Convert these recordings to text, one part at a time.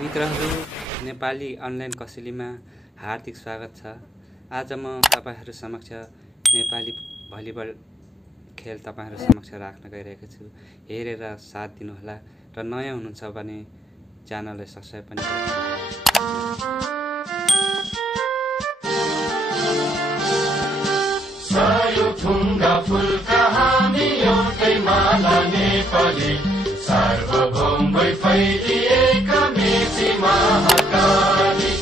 मित्रहरू, नेपाली अनलाइन कसैलीमा हार्दिक स्वागत छ। आज म तपाईहरु समक्ष नेपाली भलिबल खेल तपाईहरु समक्ष राख्न गइरहेको छु। हेरेर साथ दिनुहोला र नयाँ हुनुहुन्छ भने च्यानललाई सब्स्क्राइब पनि सार्वभौम फैलिएका मेची महाकाली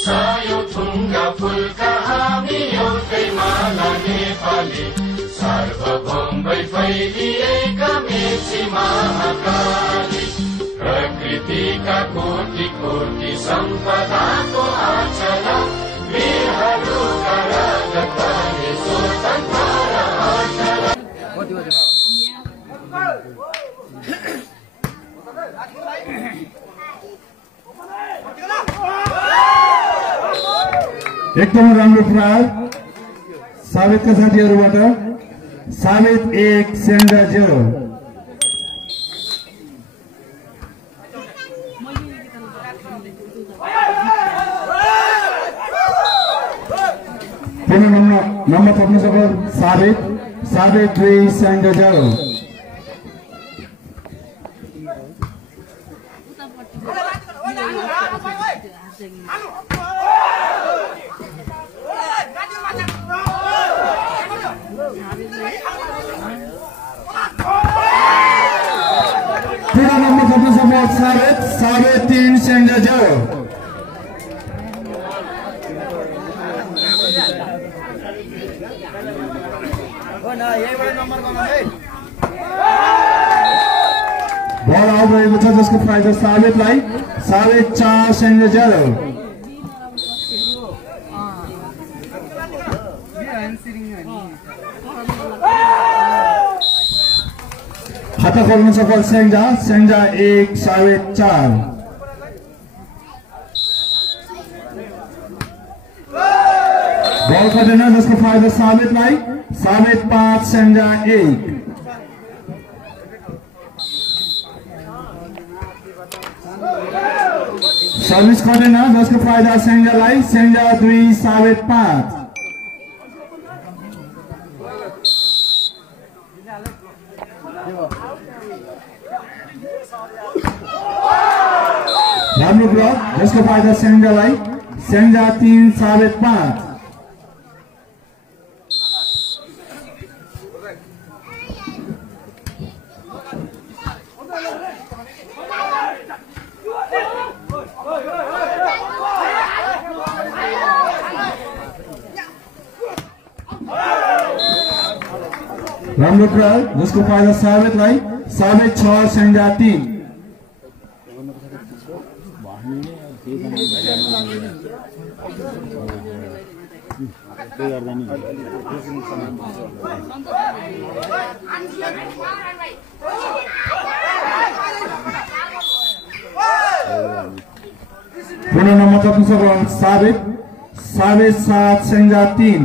सायो थुङ्गा फुलका हामी एउटै माला नेपाली सार्वभौम फैलिएका मेची महाकाली प्रकृतिका कोटि कोटि सम्पदाको आचरण वीरहरूका रगतले स्वतन्त्र आचरण एकदम राम्रो प्रहार साबितका साथीहरूबाट। साबित 1 सेन्डा 0। पुनः नम्बर थप्न सफल साबित 2 सेन्डा 0। पुनः नम्बर थप्न सफल साबित 3 सेन्डा 0। बल आउट भएको छ जसको फाइदा साबितलाई। साबित 4 सेन्डा 0। खाता खोल्न सफल सेन्जा 1 साबित 4। बल खटेन जसको फाइदा साबितलाई। साबित 5 सेन्जा 1। सर्भिस खटेन जसको फाइदा सेन्जालाई। सेन्जा 2 साबित 5। राम्रो ब्लक जसको फाइदा सेन्जालाई। सेन्जा 3 साबित 5। राम्रो प्रहार जसको फाइदा साबितलाई। साबित 6 सेन्जा 3। पुनः नम्बर थप्न सफल साबित 7 सेन्जा 3।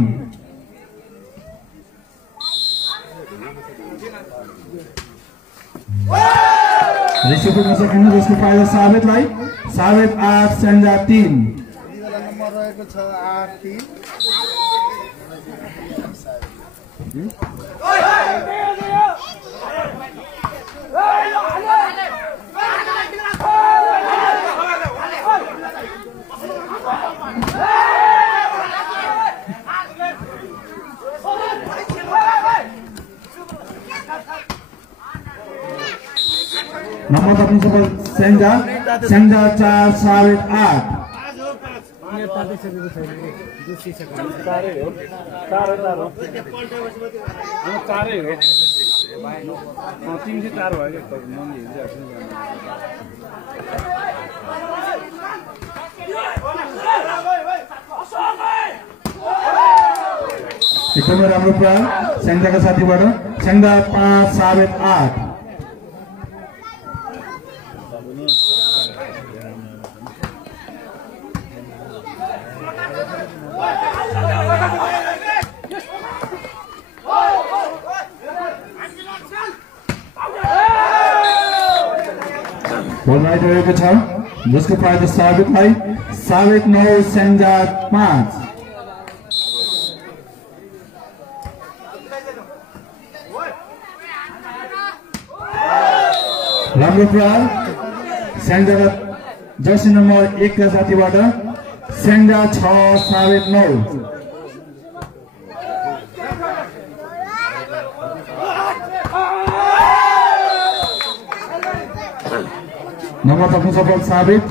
रिसिभ गर्न सकिन्छ जसको फाइदा साबितलाई। साबित 8 सेन्जा 3। नम्बर रहेको छ 8 3। नम्बर थप्न सफल सेन्जा 4 साबित 8। एकदमै राम्रो प्रहार सेन्जाका साथीबाट। सेन्जा 5 साबित 8। बल राइट रहेको छ। जसको फाइदा साबितलाई साबित 9 स्याङ्जा 5 राम्रो प्रहार स्याङ्जा जर्सी नम्बर 1 का साथीबाट स्याङ्जा 6 साबित 9 नम्बर तप्नु सफल साबित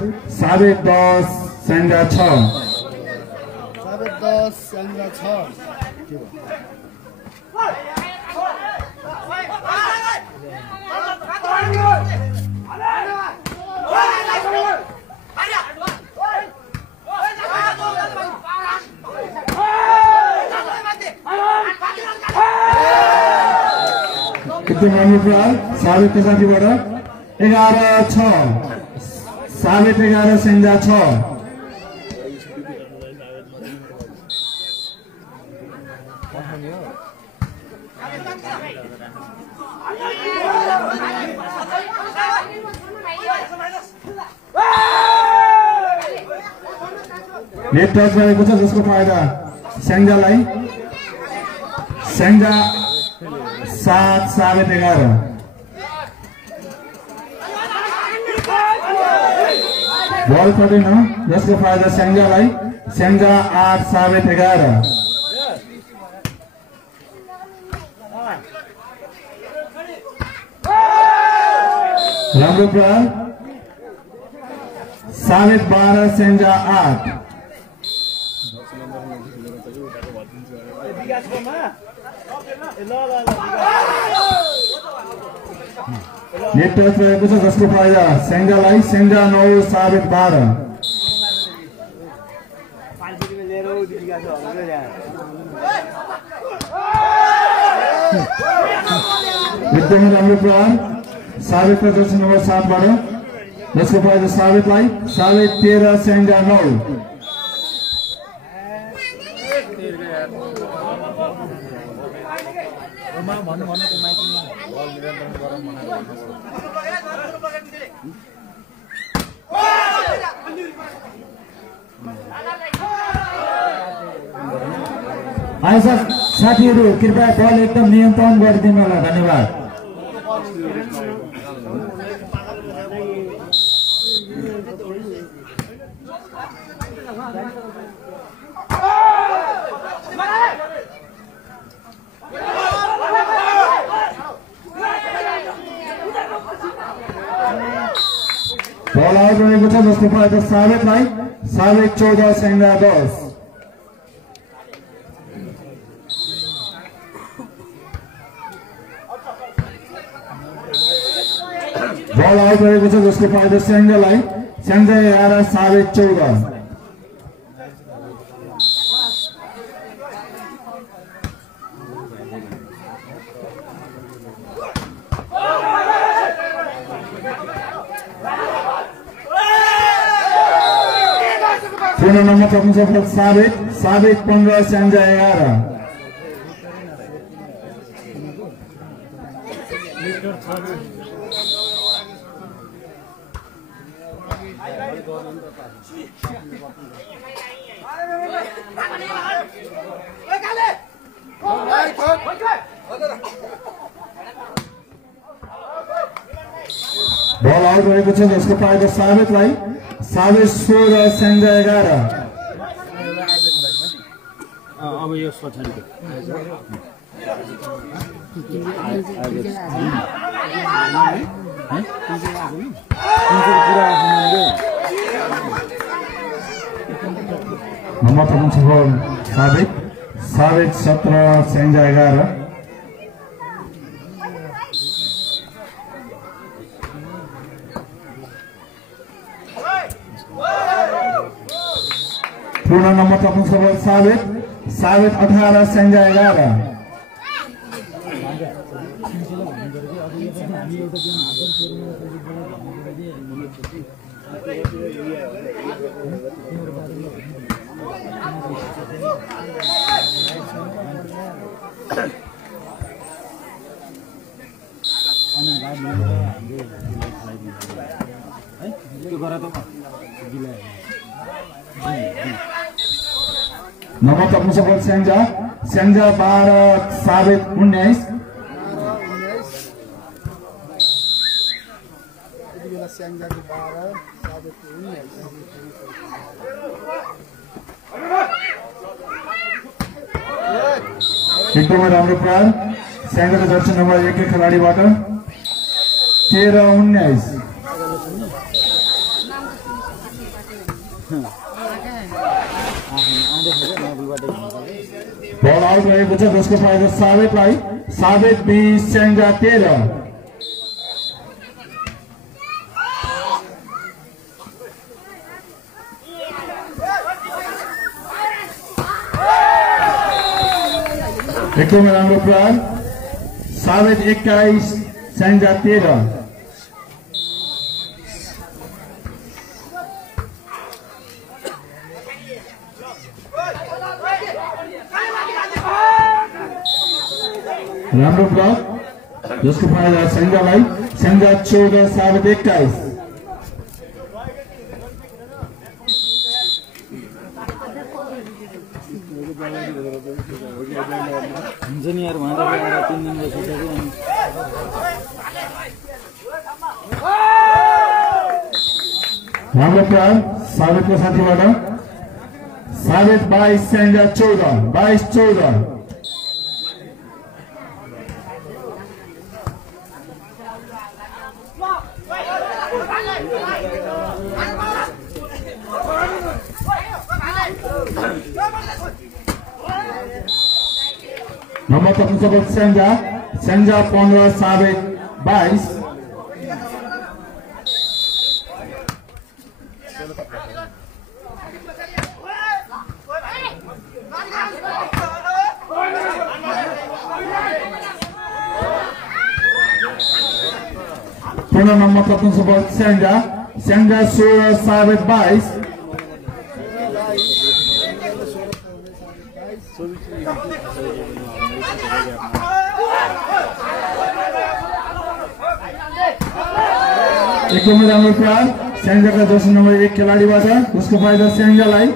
10 स्याङ्जा 6 साबित 10 स्याङ्जा 6 एकदम राम्रो प्रहार साबितको साथीबाट 11-6 साबित 11 स्याङ्जा 6 नेट टच गरेको छ जसको फाइदा स्याङ्जालाई स्याङ्जा 7 साबित 11 बल परेन जसको फाइदा स्याङ्जालाई स्याङ्जा 8 साबित 11 राम्रो प्रहार साबित 12 स्याङ्जा 8 नेट टच रहेको छ जसको फाइदा स्याङ्जालाई स्याङ्जा 9 साबित 12 एकदमै राम्रो प्रहार साबित जर्सी नम्बर 7 बाट जसको फाइदा साबितलाई साबित 13 स्याङ्जा 9 आइसा साथीहरू कृपया बल एकदम नियन्त्रण गरिदिनु होला धन्यवाद बल आउट रहेको छ जसको फाइदा साबितलाई साबित 14 स्याङ्जा 10 बल आउट रहेको छ जसको फाइदा स्याङ्जालाई स्याङ्जा 11 साबित 14 पूर्ण नम्बर तप्नु सफल साबित 15 स्याङ्जा 11 बल आउट रहेको छ जसको फाइदा साबितलाई साबित 16 स्याङ्जा 11 अब यो पछाडिको नम्बर तप्नु सफल साबित 17 स्याङ्जा 11 पूर्ण नम्बर तप्नु सफल साबित 18 स्याङ्जा 11 अनि है त्यो गर त बिलाए नम्बर तप्नु सफल स्याङ्जा 12 साबित 19 स्याङ्जाको 12 साबित 19 एकदमै राम्रो प्रहार स्याङ्जाको जर्सी नम्बर 1 के खेलाडीबाट 13-19 बल आउट रहेको छ जसको फाइदा साबितलाई साबित 20 स्याङ्जा 13 एकदमै राम्रो प्रहार साबित 21 स्याङ्जा 13 राम्रो ब्लक जसको फाइदा स्याङ्जालाई स्याङ्जा 14 साबित 21 हुन्छ नि यार उहाँ त 3 दिन बसिसक्यो अनि राम्रो प्रहार साबितको साथीबाट साबित 22 स्याङ्जा 14 22-14 नम्बर तप्नु सफल स्याङ्जा 15 साबित 22 पुनः नम्बर तप्नु सफल स्याङ्जा 16 साबित 22 एकदमै राम्रो प्रहार स्याङ्जाका जर्सी नम्बर 1 खेलाडीबाट उसको फाइदा स्याङ्जालाई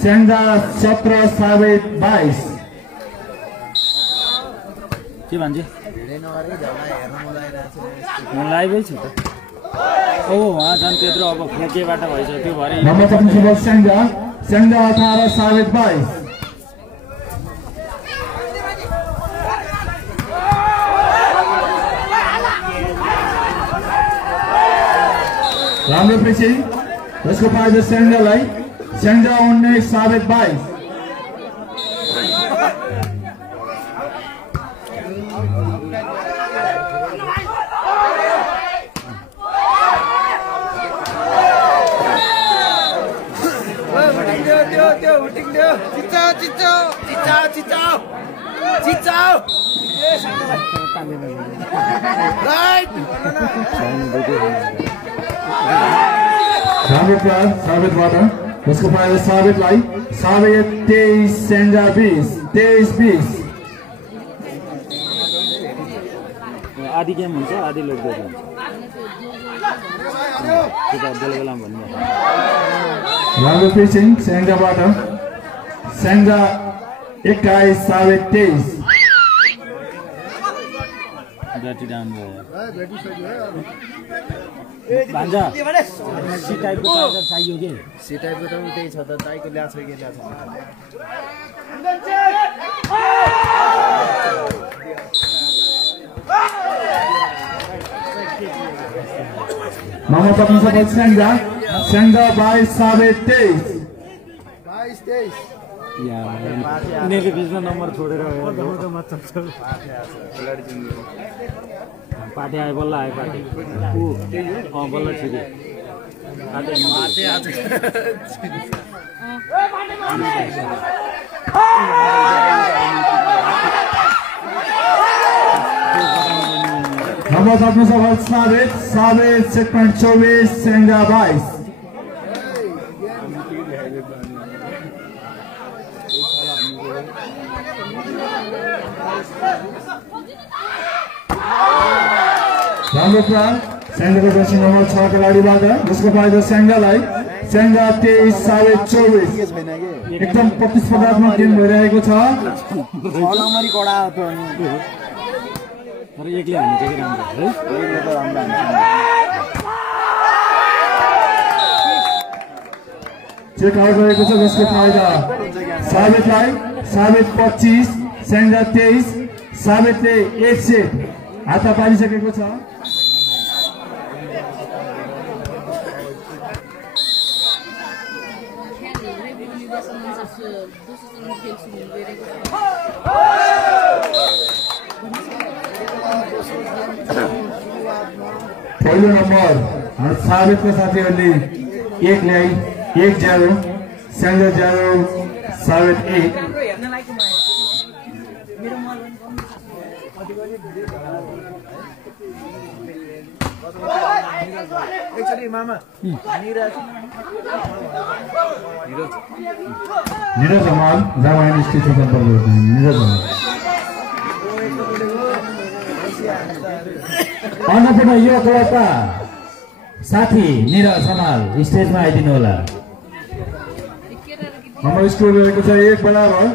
स्याङ्जा 17 साबित 22 के भन्छ म लाइभै छु त उहाँ झन् त्यत्रो अब फ्याकेबाट भइसक्यो त्यो भरे नम्बर तप्नु सफल स्याङ्जा 18 साबित 22 राम्रो पिचिङ यसको फाइदा स्याङ्जालाई स्याङ्जा 19 साबित 22 राम्रो प्रहार साबितबाट यसको फाइदा साबितलाई साबित 23 स्याङ्जा 20 23-20 आधी गेम हुन्छ आधी लोकदेश हुन्छ त्यो त बेला बेलामा भन्नु राम्रो पिचिङ स्याङ्जाबाट स्याङ्जा 21 साबित 23 ब्याट्री डाउन भयो भान्जा सी टाइपको चार्जर चाहियो के सी टाइपको त उतै छ त ताइको ल्याछ कि ल्याछ नम्बर तप्नु सफल स्याङ्जा 22 साबित 23 22-23 उनीहरूले बिचमा नम्बर छोडेर पार्टी आयो बल्ल आयो पार्टी बल्ल छिरे नम्बर तप्नु सफल साबित 7.24 स्याङ्जा 22 राम्रो प्रहार स्याङ्जाको जर्सी नम्बर 6 खेलाडीबाट जसको फाइदा स्याङ्जालाई स्याङ्जा 23 साढे 24 छैन कि एकदम प्रतिस्पर्धात्मक गेम भइरहेको छ 6 नम्बरी कडा हो त अनि तर एक्लै हान्नु चाहिँ राम्रो है यो त राम्रो हुन्छ चेक आउट रहेको छ जसको फाइदा साबितलाई साबित 25 स्याङ्जा 23 साबितले 1 सेट हात पारिसकेको छ पहिलो नम्बर साबितका साथीहरूले 1 ल्याई 1-0 स्याङ्जा 0 साबित 1 एकचोटी मामा निरज हमाल जावाइन स्टेशन पर निरज हमाल अन्नपूर्ण यो क्लबका साथी निरज हमाल स्टेजमा आइदिनु होला हाम्रो स्कोर रहेको छ 1 बराबर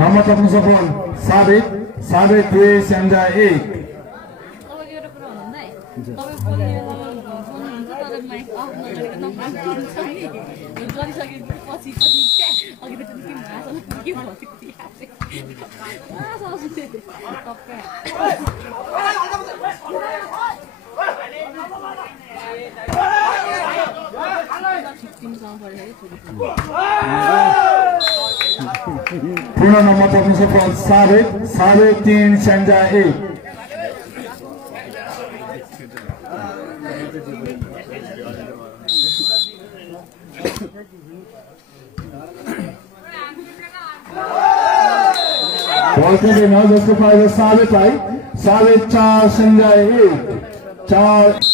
नम्बर तप्नु सफल साबित 2 स्याङ्जा 1 पूर्ण नम्बर तप्नु सफल साबित 3 स्याङ्जा 1 बल्दैन जसको फाइदा साबितलाई 4.5 स्याङ्जा 1 4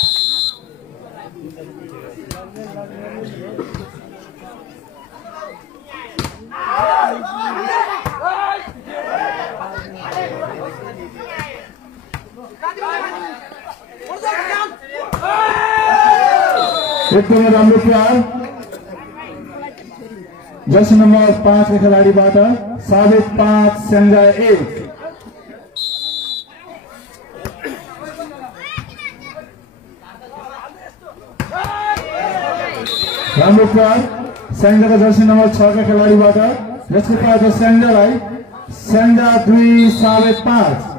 एकदमै राम्रो प्यार जर्सी नम्बर 5 का खेलाडीबाट साबित 5 स्याङ्जा 1 राम्रो प्यार स्याङ्जाका जर्सी नम्बर 6 का खेलाडीबाट जसको फाइदा स्याङ्जालाई स्याङ्जा 2 साबित 5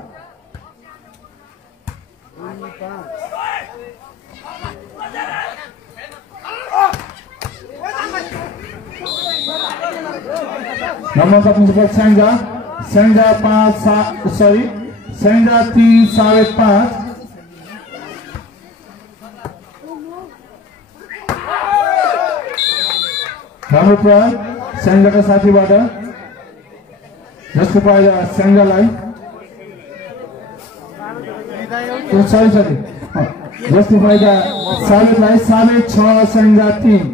नम्बर तप्नु सफल स्याङ्जा 5 स्याङ्जा 3 साबित 5 राम्रो प्रयास स्याङ्जाका साथीबाट जसको फाइदा स्याङ्जालाई जसको फाइदा साबितलाई 6.5 स्याङ्जा 3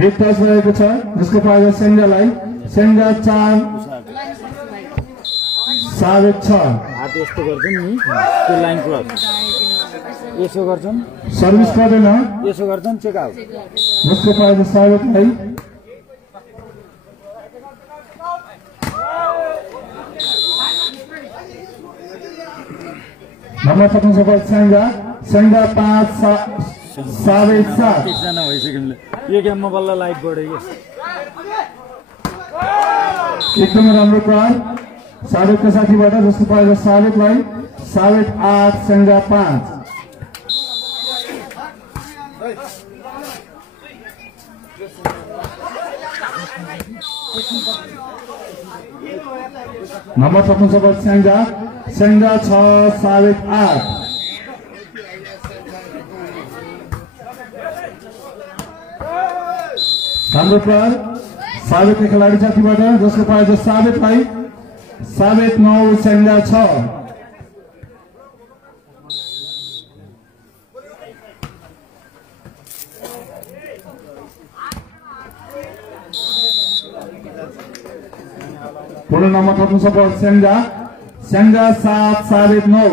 नेट टच रहेको छ जसको फाइदा स्याङ्जालाई स्याङ्जा 4 साबित 6 हात यस्तो गर्छन् नि त्यो लाइन क्रस यसो गर्छन् सर्भिस गर्दैन यसो गर्छन् चेक आउट जसको फाइदा साबितलाई नम्बर तप्नु सफल स्याङ्जा 5 साबित 7 एकजना भइसक्यो यो गेममा बल्ल लाइट बढ्यो एकदमै राम्रो प्रहार साबितका साथीबाट जसको फाइदा साबितलाई 8 स्याङ्जा 5 नम्बर तप्नु सफल स्याङ्जा 6 साबित 8 राम्रो प्रहार साबितका खेलाडी साथीबाट जसको फाइदा साबितलाई 9 स्याङ्जा 6 1 पूर्ण नम्बर थप्नु सफल स्याङ्जा 7 साबित 9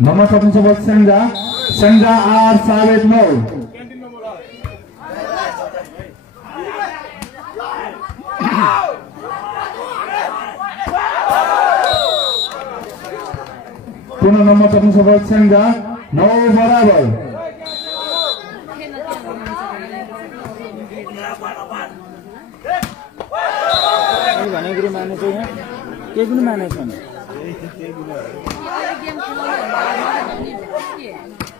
नम्बर थप्नु सफल स्याङ्जा 8 साबित 9 पूर्ण नम्बर थप्नु सफल स्याङ्जा 9 बराबर भने कुरो मानेछ यहाँ केही पनि मानेको छैन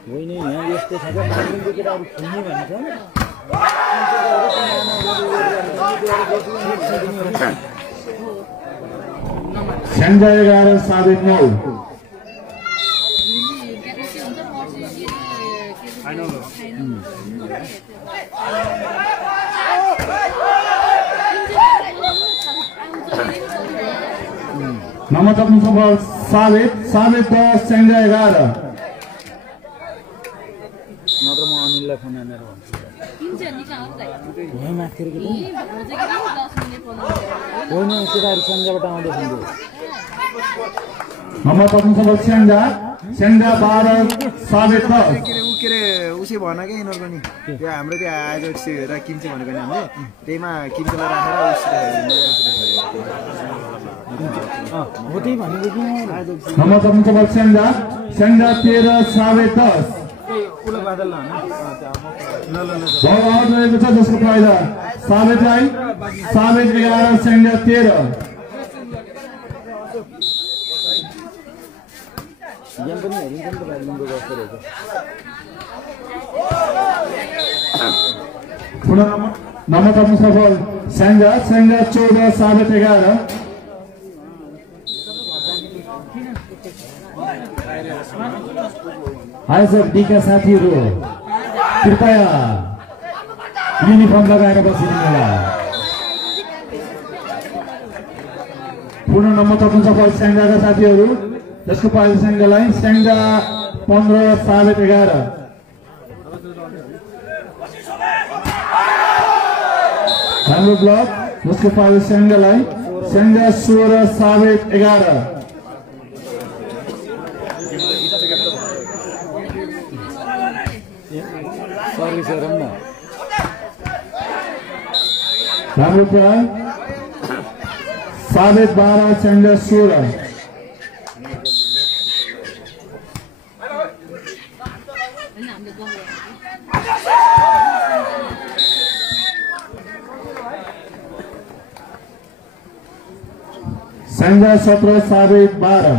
होइन यहाँ यस्तो छ कि केटाहरू खेल्ने भन्छ स्याङ्जा 11 साबित 9 नम्बर थप्नु सफल साबित 10 स्याङ्जा 11 नत्र म अनिललाई फोन हानेर भन्छु यहाँ माथि होइन केटाहरू सन्जाबाट आउँदैछन् नम्बर थप्नु सफल स्याङ्जा 12 साबित 10 के अरे उसै भन क्या यिनीहरूको नि त्यो हाम्रो त्यो आज र किन्छ भनेको नि हामीले त्यहीमा किन्छलाई राखेर हो त्यही भनेको कि नम्बर थप्नु सफल स्याङ्जा 13 साबित 10 उसलाई बादल बल आउट रहेको छ जसको फाइदा साबितलाई 11 स्याङ्जा 13 गेम पनि हेरिन्छ नि त लिम्बू जस्तो रहेछ पुनः नम्बर थप्नु सफल स्याङ्जा 14 साबित 11 आयोजक साथीहरू कृपया युनिफर्म लगाएर बसिदिनुहोला पूर्ण नम्बर थप्नु सफल स्याङ्जाका साथीहरू जसको पाइल स्याङ्जालाई 15 साबित 11 राम्रो ब्लक जसको पाइल स्याङ्जालाई 16 साबित 11 सर्भिस हेरौँ न राम्रो प्रयास साबित 12 स्याङ्जा 16 स्याङ्जा 17 साबित 12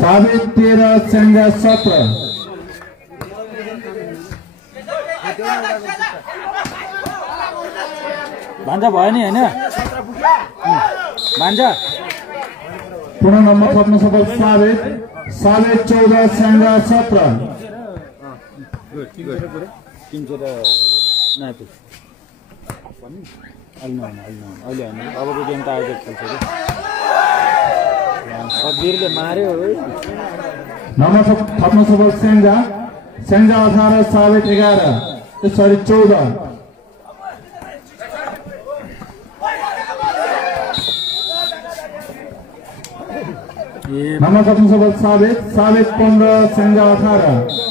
साबित 13 स्याङ्जा 17 भान्जा भयो नि होइन भान्जा पूर्ण नम्बर थप्नु सफल साबित 14 स्याङ्जा 17 किन्छ त नाइपुग अहिले होइन अबको गेम त आयोजक खेल्छ कि सब्जीले मार्यो नम्बर थप्नु सफल स्याङ्जा 18 साबित 11 सरी 14 नम्बर थप्नु सफल साबित 15 स्याङ्जा 18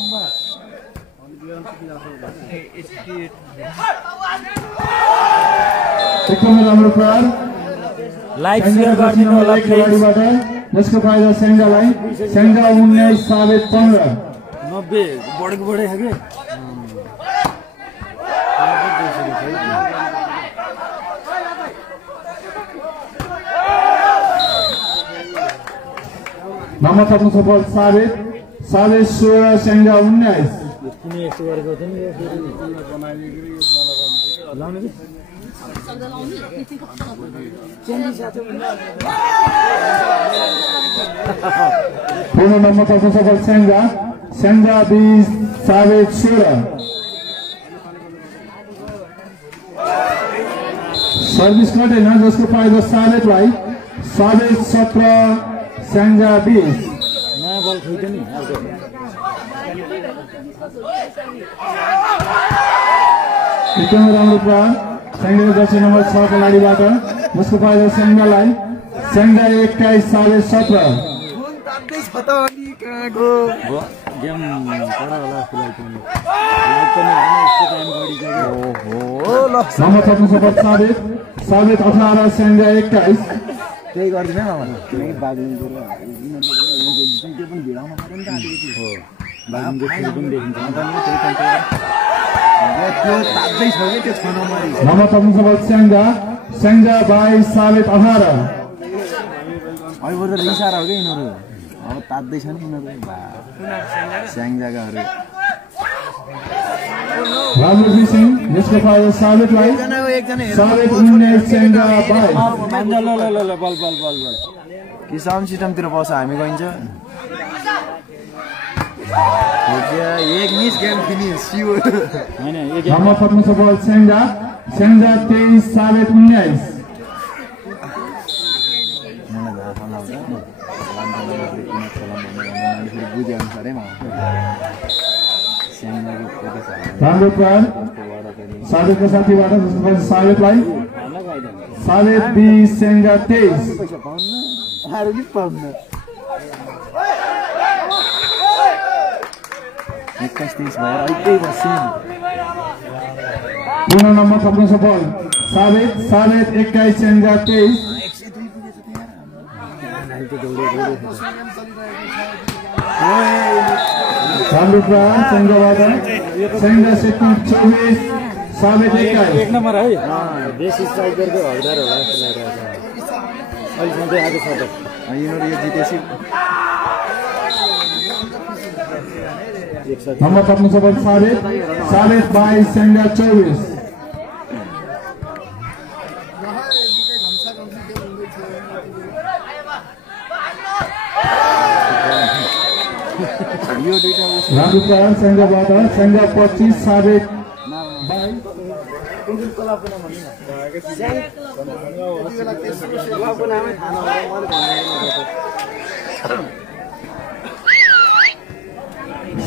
एकदमै राम्रो प्रहार लाइक सेयर गरिदिनु होला खेलाडीबाट जसको फाइदा स्याङ्जालाई 19 साबित 15 90 बढेको बढे कि नम्बर थप्नु सफल साबित 16 स्याङ्जा 19 किन यस्तो गरेको थियो नि लाउने कि पूर्ण नम्बर पर्छ सफल स्याङ्जा 20 साबित 16 सर्भिस कटेन जसको फाइदा साबितलाई साबित 17 स्याङ्जा 20 नयाँ बल खेल्थ्यो नि एकदमै राम्रो प्रहार स्याङ्जाको जर्सी नम्बर 6 खेलाडीबाट जसको फाइदा स्याङ्जालाई स्याङ्जा 21 साबित 17 गेम कडा होला फिलहाल पनि यस्तो टाइम गडिसक्यो नम्बर 36 सफल साबित 18 स्याङ्जा 21 त्यही गर्दिन मामा केही बाग्लिङ गरे त्यो पनि भिडाउन पर्यो नि त अलिकति हो बाग्लिङ देखिन्छ पनि देखिन्छ त्यो तात्दै छ कि त्यो 6 नम्बरी नम्बर 36 सफल स्याङ्जा 22 साबित 18 अहिले त रिसार हो कि यिनीहरू अब तात्दै छ नि यिनीहरू स्याङ्जागाहरू राम्रो फिसिङ यसको फाइदा साबितलाई साबित 19 स्याङ्जा 22 ल बल कि साउन्ड सिस्टमतिर बस्छ हामी गइन्छ एक मिस गेम फिनिस हैन एक नम्बर 36 सफल स्याङ्जा 23 साबित 19 बुझे अनुसारै राम्रो प्रहार साबितको साथीबाट जसको फाइदा साबितलाई साबित 20 स्याङ्जा 23 अरू कि पाउन्न 21-23 भएर अहिले बस्छु पूर्ण नम्बर 36 सफल साबित 21 स्याङ्जा 23 राम्रो प्रहार स्याङ्जाबाट स्याङ्जा 24 साबित 21 एक नम्बर है देशी स्ट्राइकरको हकदार होला जस्तो लागिरहेको छ अहिलेसम्म चाहिँ आएको छ त यिनीहरू यो जितेपछि नम्बर 36 सफल साबित 22 स्याङ्जा 24 यो दुईटा राम्रो प्रहार स्याङ्जाबाट स्याङ्जा 25 साबित 22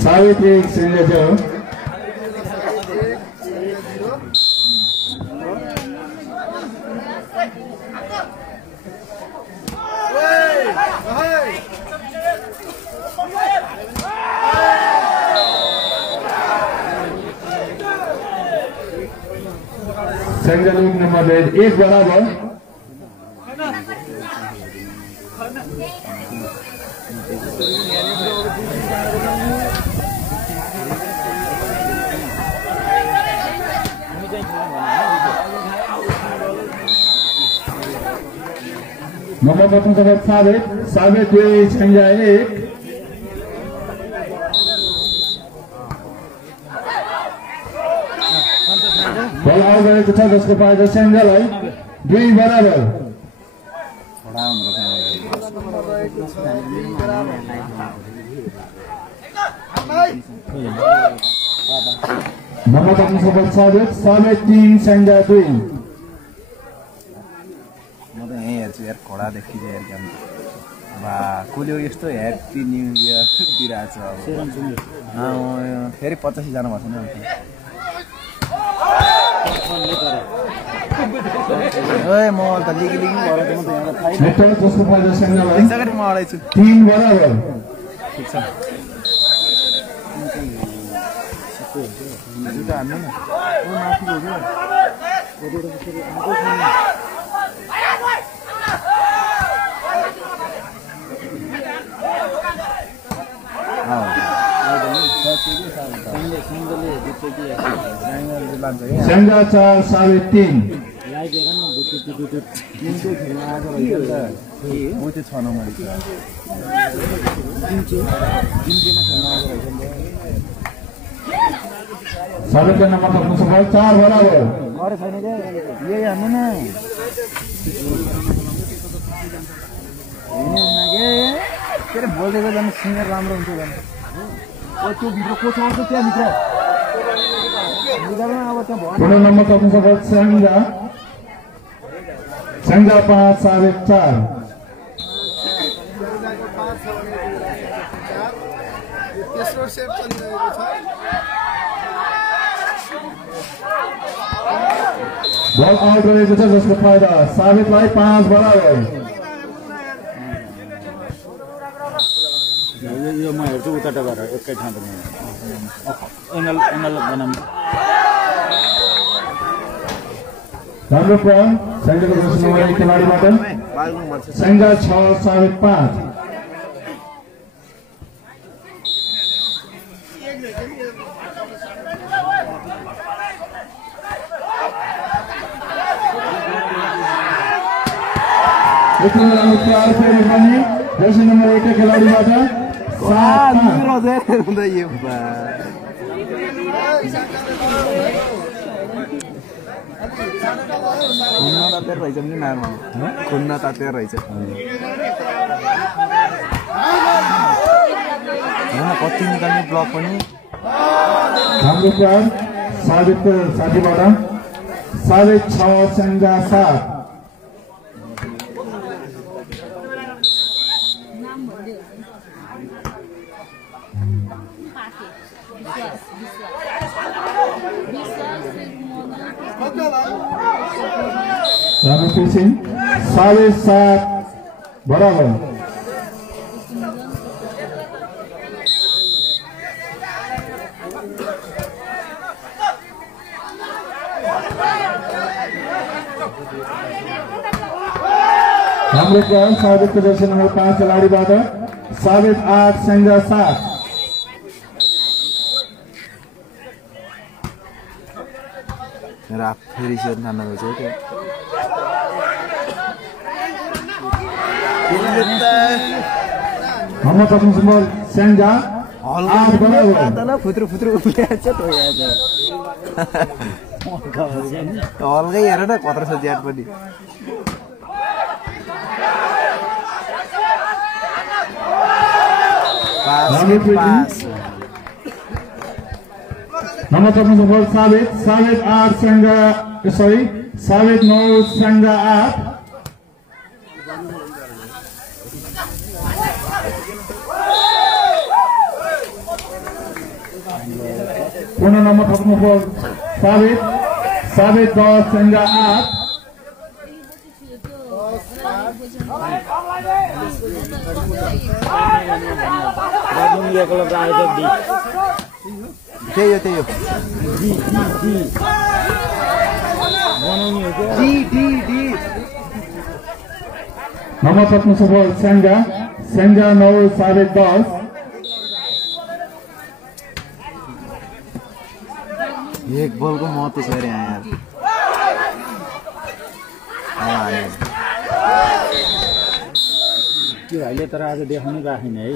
साबित 1 स्याङ्जा 0 स्याङ्जा लुक नम्बर 1 बराबर नम्बर 35 साबित 2 स्याङ्जा 1 बल आउट गरेको छ जसको फाइदा स्याङ्जालाई 2 बराबर नम्बर 35 साबित 3 स्याङ्जा 2 म त यहीँ हेर्छु यार खोडा देखिन्छ यार गेम बा कसले यस्तो ह्याप्पी न्यु इयर दिइरहेछ अब फेरि 85 जना भएको नि ओए म त लिगी भएर त म त यहाँ थाहै नेटवर्क जसको फाइदा स्याङ्जालाई एकैचोटि म अडाइछु 3 बराबर ठिक छ जुत्ता हान्नु न ओ माथि हो स्याङ्जा 4 साबित 3 साबितको नम्बर 4 बराबर यही हान्नु न के अरे बोल्दैको जानु सिङ्गर राम्रो हुन्छ जानु त्यो भित्र को छ त्यहाँ भित्र निकाल्न अब त्यहाँ भयो पुनः नम्बर सक्नु सक्छ स्याङ्जा 5 4.5 तेस्रो सेट चलिरहेको छ बल आउट रहेको छ जसको फाइदा साबितलाई 5 बराबर यो म हेर्छु उताबाट गएर एकै ठाउँमा एङ्गल बनाउनु राम्रो प्रयास स्याङ्जाको दर्शन नम्बर 1 खेलाडीबाट स्याङ्जा 6.5 एकदमै राम्रो प्रहार फेरि पनि दर्शन नम्बर 1 का खेलाडीबाट 7 खुन्न तातेर रहेछ नि नारमा खुन्न तातेर रहेछ कति निकाल्ने ब्लक पनि राम्रो प्रहार साबितको साथीबाट 6.5 स्याङ्जा 7 राम्रो पिचिङ 7.5 बराबर हाम्रो प्रयास साबितको दर्शन नम्बर 5 खेलाडीबाट 8.5 स्याङ्जा 7 रात फेरि सेट नाना रहेछ त्यो हाम्रो प्रथम नम्बर स्याङ्जा 8 बराबर तल फुत्रु फुत्रु उफ्ल्याछ त हल्कै हेर न कत्रो छ ज्याट पनि नम्बर प्रथम नम्बर 8.5 स्याङ्जा 9.5 स्याङ्जा 8 पुनः नम्बर प्रथम नम्बर 10 स्याङ्जा 8 त्यही हो नम्बर प्रथम नम्बर स्याङ्जा 9 10.5 एक बलको महत्त्व छ अरे यहाँ यार त्यो अहिले तर आज देखाउनु राखिन है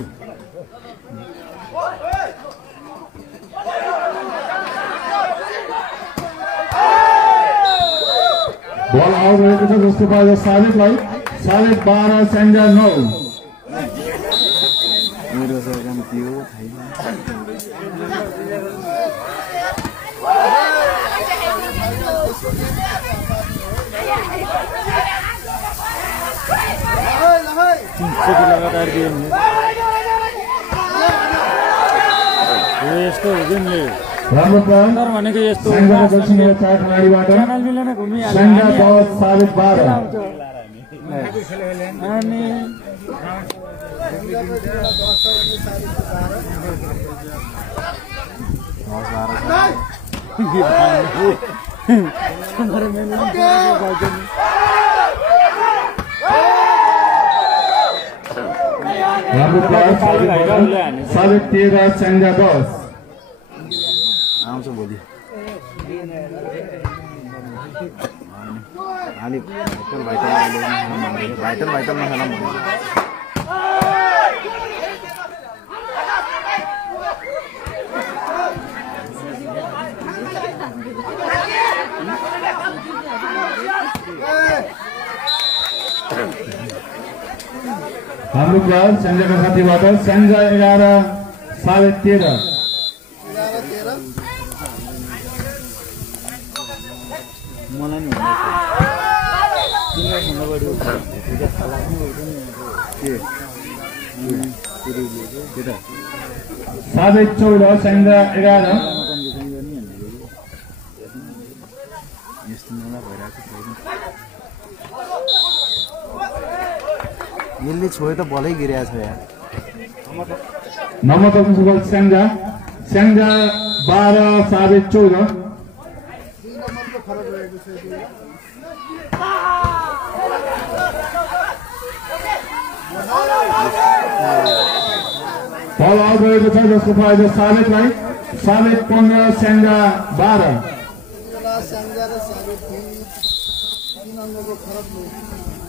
बल आउट रहेको छ जसको फाइदा साबितलाई 12.5 स्याङ्जा 9 मेरो सरकाम थियो लगातार दियो यस्तो हुँदैन राम्रो प्लान भनेको यस्तो स्याङ्जाको दर्शन नम्बर 4 खेलाडीबाट स्याङ्जा 10 12.5 अनि राम्रो प्लान 13.5 स्याङ्जा 10 आउँछ भोलि अलि भाइटल नखेला हाम्रो क्लब स्याङ्जाको साथीबाट स्याङ्जा 11 13.5 11-13 मलाई नि तिमीलाई भन्दा बढी ठिकै थाहा लाग्ने हो नि के 14.5 स्याङ्जा 11 यस्तो मेला भइरहेको छैन यसले छोयो त बलै गिरेको छ यार नम्बर प्रिन्सिपल स्याङ्जा 12 14.5 नम्बरको फरक रहेको छ यो बल आउट रहेको छ जसको फाइदा साबितलाई 15.5 स्याङ्जा 12 बेला स्याङ्जा र साबित 3 नम्बरको फरक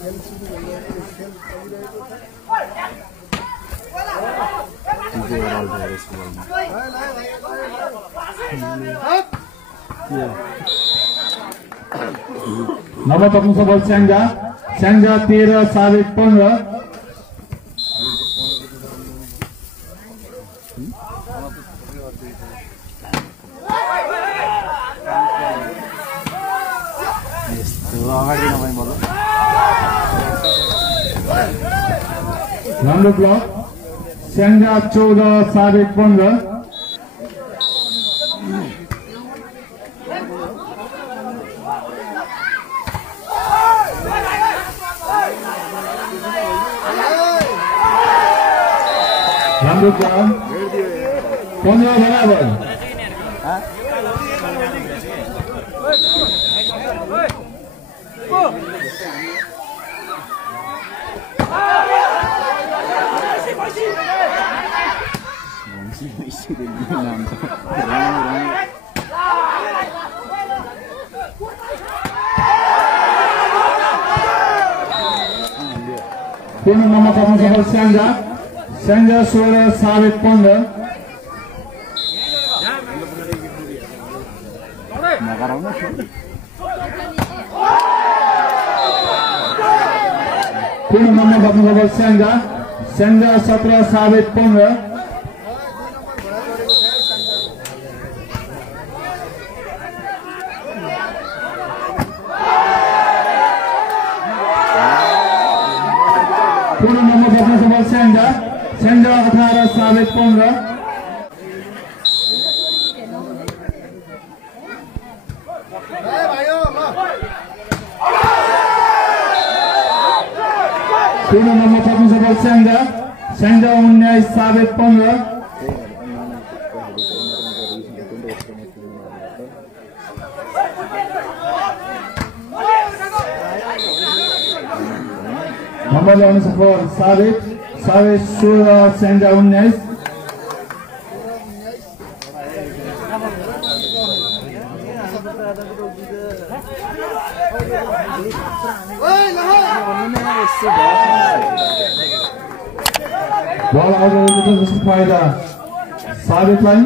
खेल सुरु भइरहेको खेल चलिरहेको छ नम्बर प्रिन्सिपल स्याङ्जा 13 15.5 अगाडि नभए बोल राम्रो ब्लक स्याङ्जा 14 15.5 राम्रो ब्लक 15 बराबर पूर्ण नम्बर पर्न सफल स्याङ्जा 16 15.5 पूर्ण नम्बर पर्न सफल स्याङ्जा 17 15.5 पूर्ण नम्बर पर्न सफल स्याङ्जा 18 15.5 पूर्ण नम्बर पर्न सफल स्याङ्जा 19 15.5 नम्बर ल्याउन सफल 16 स्याङ्जा 19 बल आउट रहेको छ जसको फाइदा साबितलाई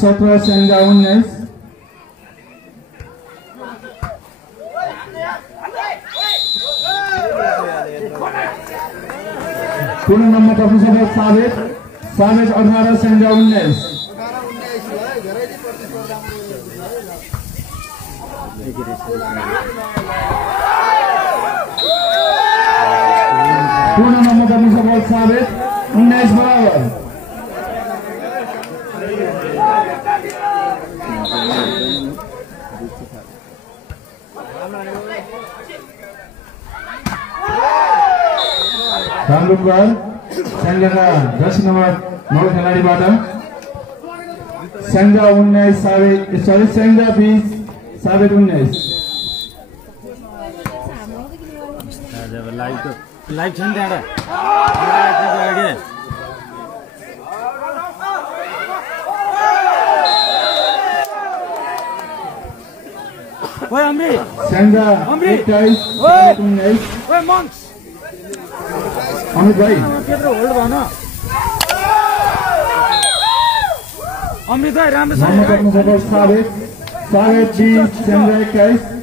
17 स्याङ्जा 19 पूर्ण नम्बर पर्न सफल साबित 18 स्याङ्जा 19 पूर्ण नम्बर पर्न सफल साबित 19 बराबर राम्रो प्रहार स्याङ्जाका 10 नम्बर 9 खेलाडीबाट स्याङ्जा 19 स्याङ्जा 20 19 लाइभ छ नि त्यहाँ ओए अम्री स्याङ्जा 21 19 ओए मन्क्स अमित भाइ त्यत्रो होल्ड भन अमित भाइ राम्रो छ नम्बर पर्न सफल साबित 20 स्याङ्जा 21